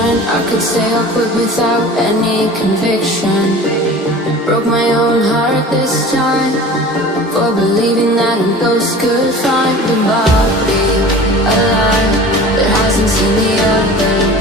addiction. I could say I quit without any conviction. Broke my own heart this time for believing that a ghost could find a body alive that hasn't seen the other.